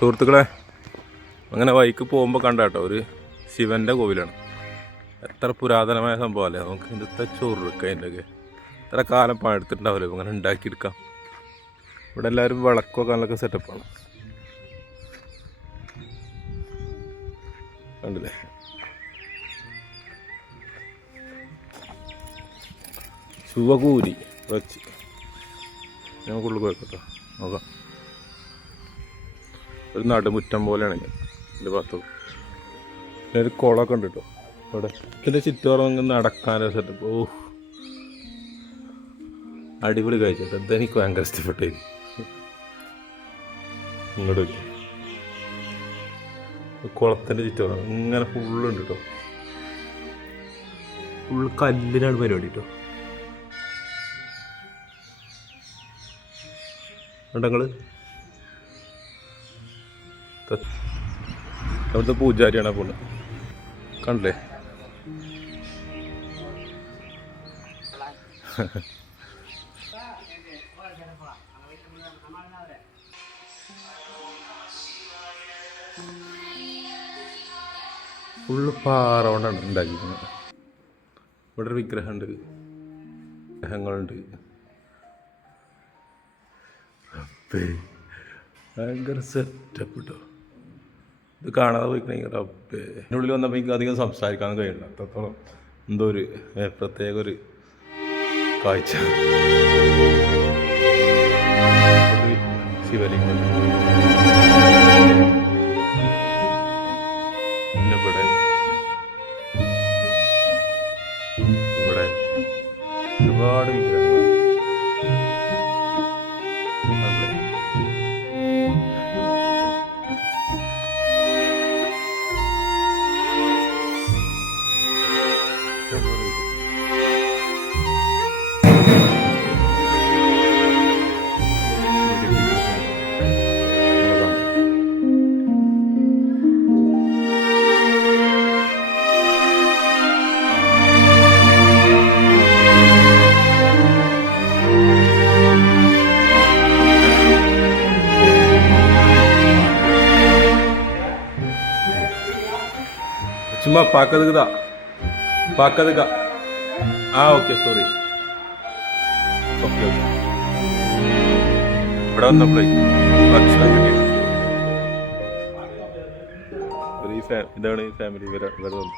സുഹൃത്തുക്കളെ, അങ്ങനെ വൈക്ക് പോകുമ്പോൾ കണ്ട കേട്ടോ ഒരു ശിവൻ്റെ കോവിലാണ്. എത്ര പുരാതനമായ സംഭവമല്ലേ. നമുക്ക് ഇന്നത്തെ ചോറെടുക്കാം. അതിൻ്റെയൊക്കെ എത്ര കാലം പണിയെടുത്തിട്ടുണ്ടാവില്ല അങ്ങനെ ഉണ്ടാക്കിയെടുക്കാം. ഇവിടെ എല്ലാവരും വിളക്കൊക്കെ നല്ലൊക്കെ സെറ്റപ്പാണ്. കണ്ടില്ലേ? ശിവകൂരി വെച്ച് നമുക്കുള്ളിൽ പോയിക്കോട്ടോ. നോക്കാം. ഒരു നടുമുറ്റം പോലെയാണ് ഇതിൻ്റെ ഭാഗത്ത്. പിന്നെ ഒരു കുളമൊക്കെ ഉണ്ട് കേട്ടോ ഇവിടെ. ഇതിൻ്റെ ചുറ്റോറം നടക്കാനൊരു സെറ്റപ്പ്. ഓ, അടിപൊളി കാഴ്ച. അതെനിക്ക് ഭയങ്കര ഇഷ്ടപ്പെട്ടു. ഇങ്ങോട്ട് വയ്ക്കും. കുളത്തിൻ്റെ ചുറ്റോറം ഇങ്ങനെ ഫുള്ളുണ്ട് കേട്ടോ. ഫുള്ള് കല്ലിനാണ് പരിപാടി കേട്ടോ. ഉണ്ടങ്ങൾ അവിടുത്തെ പൂജാരിയാണ് പോണ്. കണ്ടില്ലേ? ഫുള്ള് പാറ കൊണ്ടാണ് ഉണ്ടാക്കിയിരിക്കുന്നത്. ഇവിടെ ഒരു വിഗ്രഹമുണ്ട്, വിഗ്രഹങ്ങളുണ്ട്. ഭയങ്കര സെറ്റപ്പ് കേട്ടോ. ഇത് കാണാതെ പോയിക്കണെങ്കിൽ റബ്ബേ. ഇതിനുള്ളിൽ വന്നപ്പോൾ എനിക്ക് അധികം സംസാരിക്കാൻ കഴിയില്ല. അത്രത്തോളം എന്തോ ഒരു പ്രത്യേക ഒരു കാഴ്ച. ഒരു ശിവലിംഗം. പിന്നെ ഇവിടെ ഒരുപാട് വിഗ്രഹങ്ങൾ. ചുമ്മാ പാക്കതുക. ആ ഓക്കെ, സോറി. Okay okay. ഇവിടെ വന്നപ്പോഴേ ഭക്ഷണം കിട്ടി. ഇതാണ് ഈ ഫാമിലി ഇവിടെ വന്നു.